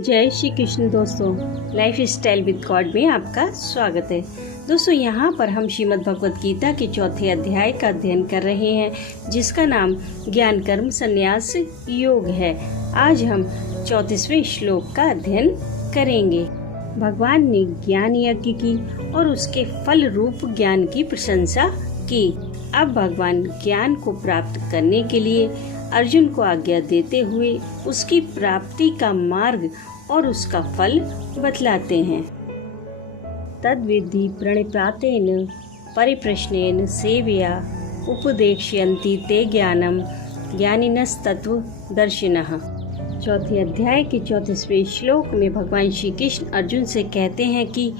जय श्री कृष्ण दोस्तों, life style with God में आपका स्वागत है। दोस्तों, यहाँ पर हम श्रीमद् भगवत गीता के चौथे अध्याय का अध्ययन कर रहे हैं, जिसका नाम ज्ञान कर्म संन्यास योग है। आज हम 34वें श्लोक का अध्ययन करेंगे। भगवान ने ज्ञान यज्ञ की और उसके फल रूप ज्ञान की प्रशंसा की। अब भगवान ज्ञान को प्राप्त करने के लिए अर्जुन को आज्ञा देते हुए उसकी प्राप्ति का मार्ग और उसका फल बतलाते हैं। तद्विधि प्रणिपातेन परिप्रश्नेन सेवया उपदेक्ष्यन्ति ते ज्ञानम ज्ञानिनस्तत्वदर्शिनः। चौथे अध्याय के 34वें श्लोक में भगवान श्री कृष्ण अर्जुन से कहते हैं कि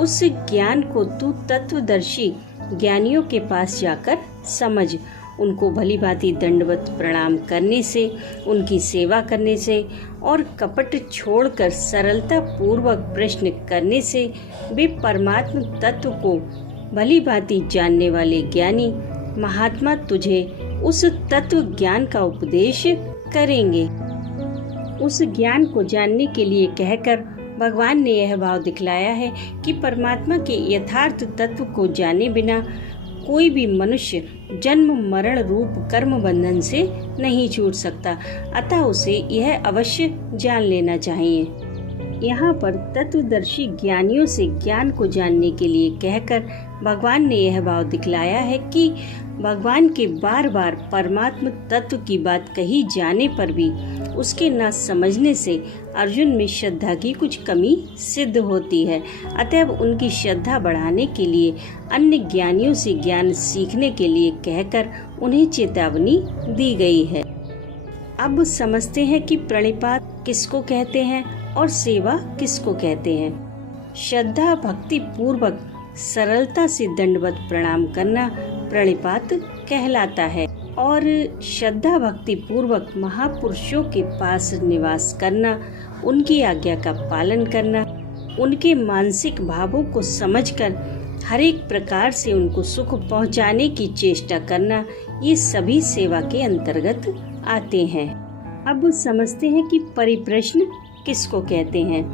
उस ज्ञान को तू तत्वदर्शी ज्ञानियों के पास जाकर समझ। उनको भली भांति दंडवत प्रणाम करने से, उनकी सेवा करने से और कपट छोड़कर सरलता पूर्वक प्रश्न करने से वे परमात्म तत्व को भली भांति जानने वाले ज्ञानी महात्मा तुझे उस तत्व ज्ञान का उपदेश करेंगे। उस ज्ञान को जानने के लिए कहकर भगवान ने यह भाव दिखलाया है कि परमात्मा के यथार्थ तत्व को जाने बिना कोई भी मनुष्य जन्म मरण रूप कर्म बंधन से नहीं छूट सकता, अतः उसे यह अवश्य जान लेना चाहिए। यहाँ पर तत्वदर्शी ज्ञानियों से ज्ञान को जानने के लिए कहकर भगवान ने यह भाव दिखलाया है कि भगवान के बार बार परमात्म तत्व की बात कही जाने पर भी उसके न समझने से अर्जुन में श्रद्धा की कुछ कमी सिद्ध होती है। अतएव उनकी श्रद्धा बढ़ाने के लिए अन्य ज्ञानियों से ज्ञान सीखने के लिए कहकर उन्हें चेतावनी दी गई है। अब समझते हैं कि प्रणिपात किसको कहते हैं और सेवा किसको कहते हैं। श्रद्धा भक्ति पूर्वक सरलता से दंडवत प्रणाम करना प्रणिपात कहलाता है और श्रद्धा भक्ति पूर्वक महापुरुषों के पास निवास करना, उनकी आज्ञा का पालन करना, उनके मानसिक भावों को समझकर हर एक प्रकार से उनको सुख पहुंचाने की चेष्टा करना, ये सभी सेवा के अंतर्गत आते हैं। अब समझते हैं कि परिप्रश्न किसको कहते हैं।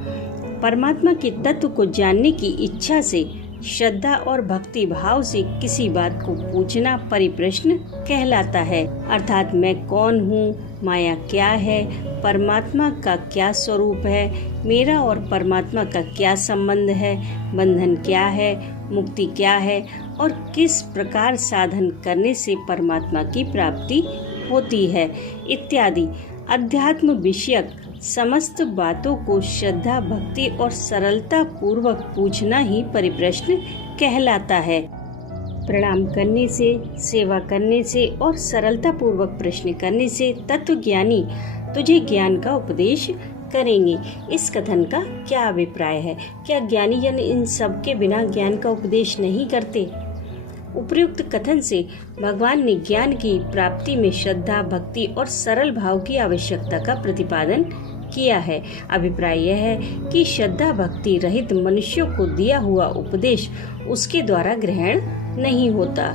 परमात्मा के तत्व को जानने की इच्छा से श्रद्धा और भक्ति भाव से किसी बात को पूछना परिप्रश्न कहलाता है। अर्थात मैं कौन हूँ, माया क्या है, परमात्मा का क्या स्वरूप है, मेरा और परमात्मा का क्या संबंध है, बंधन क्या है, मुक्ति क्या है और किस प्रकार साधन करने से परमात्मा की प्राप्ति होती है इत्यादि अध्यात्म विषयक समस्त बातों को श्रद्धा भक्ति और सरलता पूर्वक पूछना ही परिप्रश्न कहलाता है। प्रणाम करने से, सेवा करने से और सरलता पूर्वक प्रश्न करने से तत्वज्ञानी तुझे ज्ञान का उपदेश करेंगे। इस कथन का क्या अभिप्राय है? क्या ज्ञानी जन इन सब के बिना ज्ञान का उपदेश नहीं करते? उपयुक्त कथन से भगवान ने ज्ञान की प्राप्ति में श्रद्धा भक्ति और सरल भाव की आवश्यकता का प्रतिपादन किया है। अभिप्राय यह है कि श्रद्धा भक्ति रहित मनुष्यों को दिया हुआ उपदेश उसके द्वारा ग्रहण नहीं होता।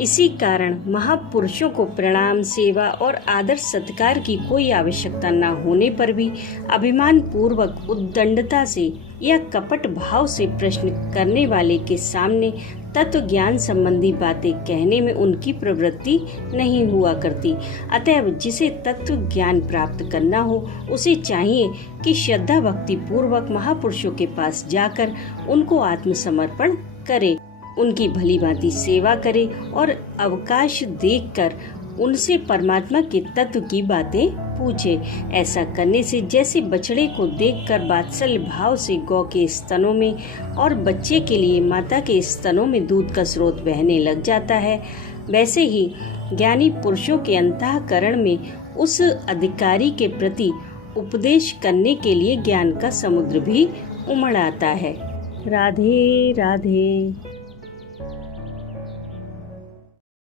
इसी कारण महापुरुषों को प्रणाम, सेवा और आदर सत्कार की कोई आवश्यकता न होने पर भी अभिमान पूर्वक उद्दंडता से या कपट भाव से प्रश्न करने वाले के सामने तत्व ज्ञान संबंधी बातें कहने में उनकी प्रवृत्ति नहीं हुआ करती। अतएव जिसे तत्व ज्ञान प्राप्त करना हो उसे चाहिए कि श्रद्धा भक्ति पूर्वक महापुरुषों के पास जाकर उनको आत्मसमर्पण करे, उनकी भली भांति सेवा करे और अवकाश देखकर उनसे परमात्मा के तत्व की बातें पूछे। ऐसा करने से जैसे बछड़े को देखकर वात्सल्य भाव से गौ के स्तनों में और बच्चे के लिए माता के स्तनों में दूध का स्रोत बहने लग जाता है, वैसे ही ज्ञानी पुरुषों के अंतःकरण में उस अधिकारी के प्रति उपदेश करने के लिए ज्ञान का समुद्र भी उमड़ आता है। राधे राधे।